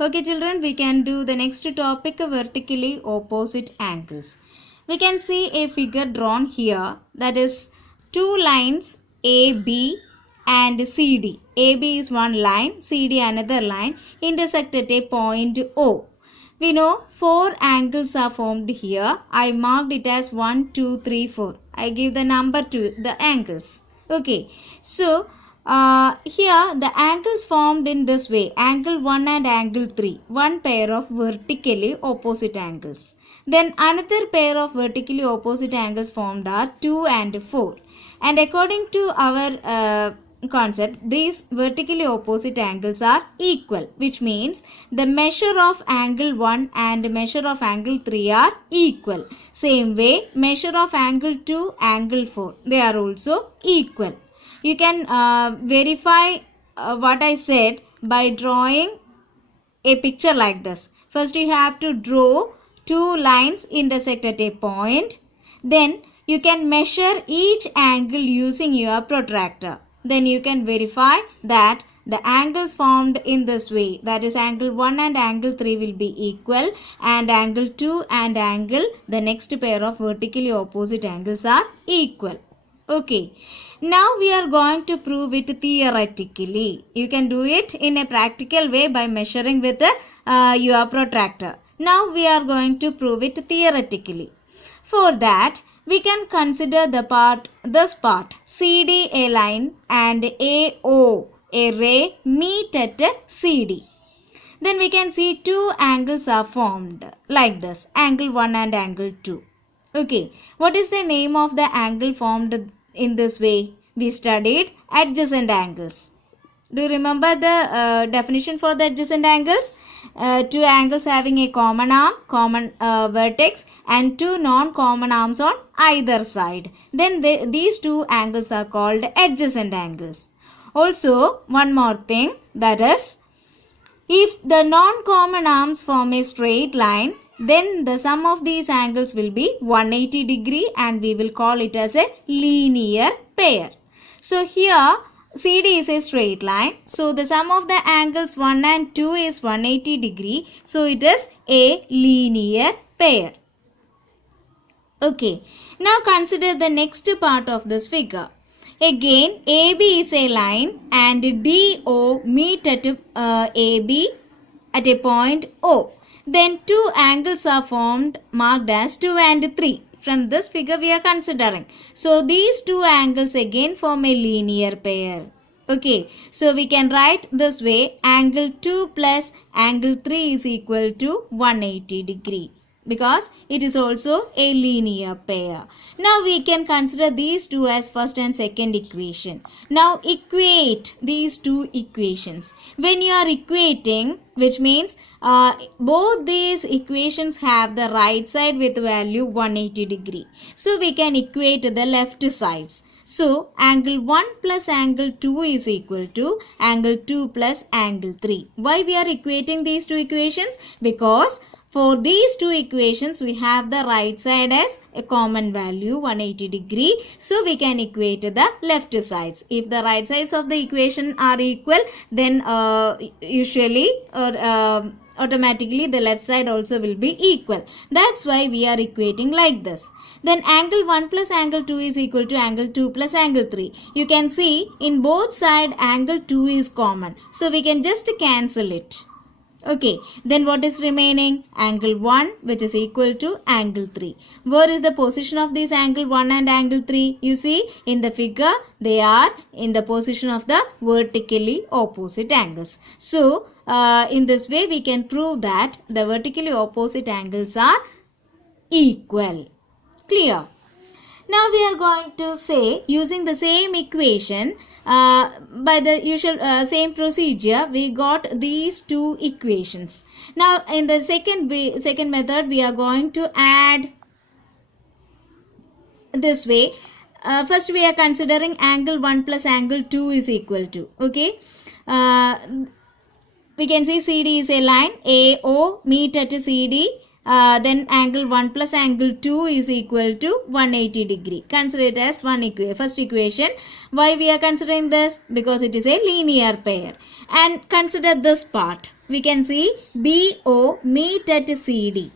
Okay children, we can do the next topic, vertically opposite angles. We can see a figure drawn here, that is two lines AB and CD. AB is one line, CD another line, intersect at a point O. We know four angles are formed here. I marked it as 1, 2, 3, 4. I give the number to the angles. Okay, so here the angles formed in this way, angle 1 and angle 3, one pair of vertically opposite angles. Then another pair of vertically opposite angles formed are 2 and 4. And according to our concept, these vertically opposite angles are equal, which means the measure of angle 1 and measure of angle 3 are equal. Same way, measure of angle 2, angle 4, they are also equal. You can verify what I said by drawing a picture like this. First you have to draw two lines intersect at a point. Then you can measure each angle using your protractor. Then you can verify that the angles formed in this way, that is angle 1 and angle 3 will be equal, and angle 2 and angle, the next pair of vertically opposite angles are equal. Okay, now we are going to prove it theoretically. You can do it in a practical way by measuring with your protractor. Now we are going to prove it theoretically. For that, we can consider this part CD a line and AO a ray meet at CD. Then we can see two angles are formed like this, angle 1 and angle 2. Okay, what is the name of the angle formed in this way? We studied adjacent angles. Do you remember the definition for the adjacent angles? Two angles having a common arm, common vertex, and two non-common arms on either side. Then these two angles are called adjacent angles. Also, one more thing, that is, if the non-common arms form a straight line, then the sum of these angles will be 180 degree and we will call it as a linear pair. So here CD is a straight line. So the sum of the angles 1 and 2 is 180 degree. So it is a linear pair. Okay. Now consider the next part of this figure. Again, AB is a line and DO meet at AB at a point O. Then two angles are formed marked as 2 and 3. From this figure we are considering. So these two angles again form a linear pair. Okay, so we can write this way, angle 2 plus angle 3 is equal to 180 degree. Because it is also a linear pair. Now we can consider these two as first and second equation. Now equate these two equations. When you are equating, which means both these equations have the right side with value 180 degree. So we can equate the left sides. So angle 1 plus angle 2 is equal to angle 2 plus angle 3. Why we are equating these two equations? Because for these two equations, we have the right side as a common value 180 degree. So we can equate the left sides. If the right sides of the equation are equal, then usually or automatically the left side also will be equal. That's why we are equating like this. Then angle 1 plus angle 2 is equal to angle 2 plus angle 3. You can see in both sides angle 2 is common. So we can just cancel it. Okay, then what is remaining? Angle 1 which is equal to angle 3. Where is the position of this angle 1 and angle 3? You see in the figure they are in the position of the vertically opposite angles. So in this way we can prove that the vertically opposite angles are equal. Clear? Now we are going to say, using the same equation, by the usual same procedure, we got these two equations. Now in the second method we are going to add this way. First we are considering angle 1 plus angle 2 is equal to, okay. We can see CD is a line, AO meet at CD. Then angle 1 plus angle 2 is equal to 180 degree. Consider it as first equation. Why we are considering this? Because it is a linear pair. And consider this part. we can see BO meet at CD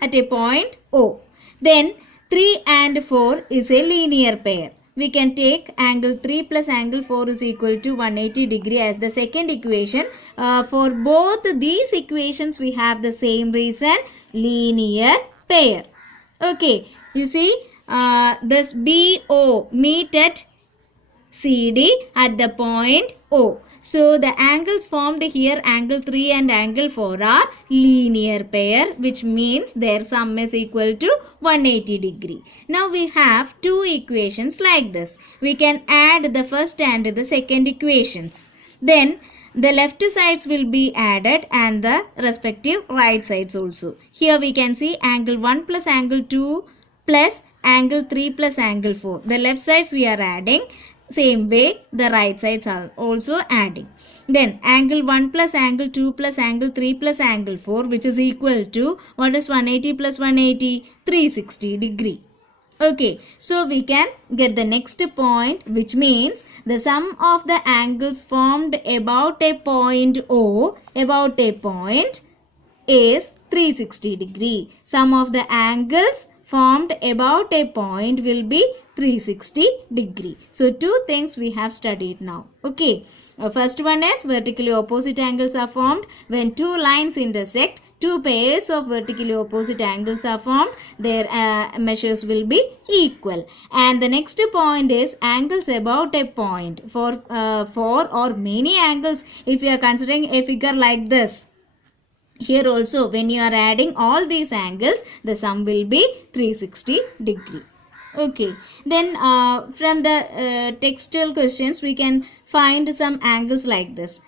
at a point O. Then 3 and 4 is a linear pair. We can take angle 3 plus angle 4 is equal to 180 degree as the second equation. For both these equations we have the same reason, linear pair. Okay, you see this BO meet at CD at the point O. So the angles formed here, angle 3 and angle 4 are linear pair, which means their sum is equal to 180 degree. Now we have two equations like this. We can add the first and the second equations. Then the left sides will be added and the respective right sides also. Here we can see angle 1 plus angle 2 plus angle 3 plus angle 4. The left sides we are adding. Same way the right sides are also adding. Then angle 1 plus angle 2 plus angle 3 plus angle 4, which is equal to, what is 180 plus 180? 360 degree. Okay, so we can get the next point, which means the sum of the angles formed about a point O, about a point, is 360 degree. Sum of the angles formed about a point will be 360 degree. So two things we have studied now. Okay, first one is vertically opposite angles are formed when two lines intersect. Two pairs of vertically opposite angles are formed. Their measures will be equal. And the next point is angles about a point. For or many angles, if you are considering a figure like this, here also when you are adding all these angles, the sum will be 360 degree. Okay, then from the textual questions we can find some angles like this.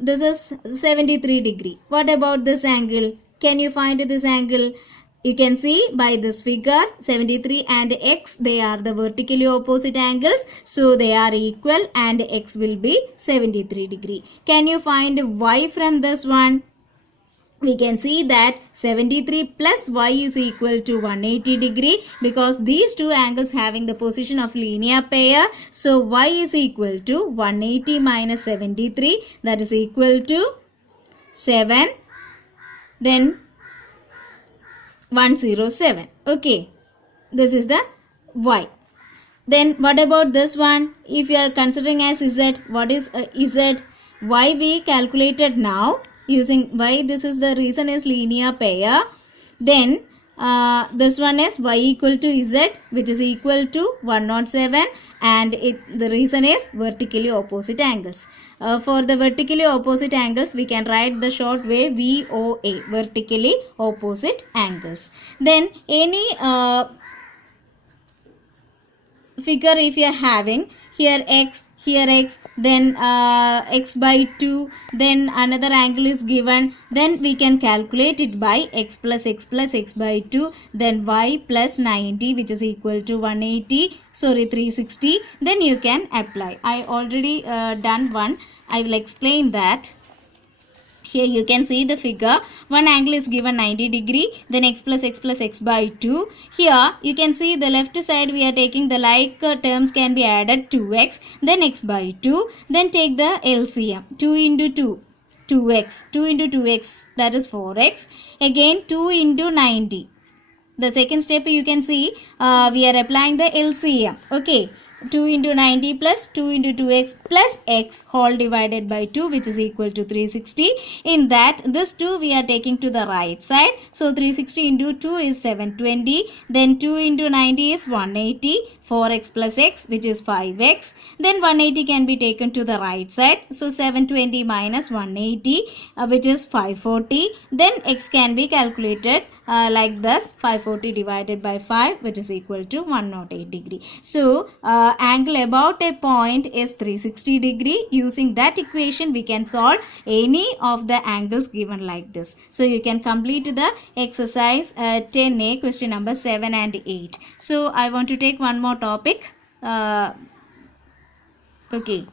This is 73 degree. What about this angle? Can you find this angle? You can see by this figure 73 and x, they are the vertically opposite angles. So they are equal and x will be 73 degree. Can you find y from this one? We can see that 73 plus y is equal to 180 degree because these two angles having the position of linear pair. So y is equal to 180 minus 73, that is equal to 7, then 107. Okay, this is the y. Then what about this one? If you are considering as z, what is z? Y we calculated now. Using y, this is the reason is linear pair. Then this one is y equal to z, which is equal to 107, and the reason is vertically opposite angles. For the vertically opposite angles, we can write the short way VOA, vertically opposite angles. Then any figure if you are having, here x, then x by 2, then another angle is given, then we can calculate it by x plus x plus x by 2, then y plus 90, which is equal to 360. Then you can apply. I already done one. I will explain that. Here you can see the figure. One angle is given 90 degree, then x plus x by 2. Here you can see the left side we are taking the like terms can be added 2x, then x by 2. Then take the LCM. 2 into 2, 2x. 2 into 2x, that is 4x. Again 2 into 90. The second step you can see we are applying the LCM. Okay. 2 into 90 plus 2 into 2x plus x whole divided by 2, which is equal to 360. In that, this 2 we are taking to the right side. So 360 into 2 is 720. Then 2 into 90 is 180. 4x plus x, which is 5x. Then 180 can be taken to the right side. So 720 minus 180, which is 540. Then x can be calculated like this, 540 divided by 5, which is equal to 108 degree. So angle about a point is 360 degree. Using that equation we can solve any of the angles given like this. So you can complete the exercise 10A, question number 7 and 8. So I want to take one more topic. Okay.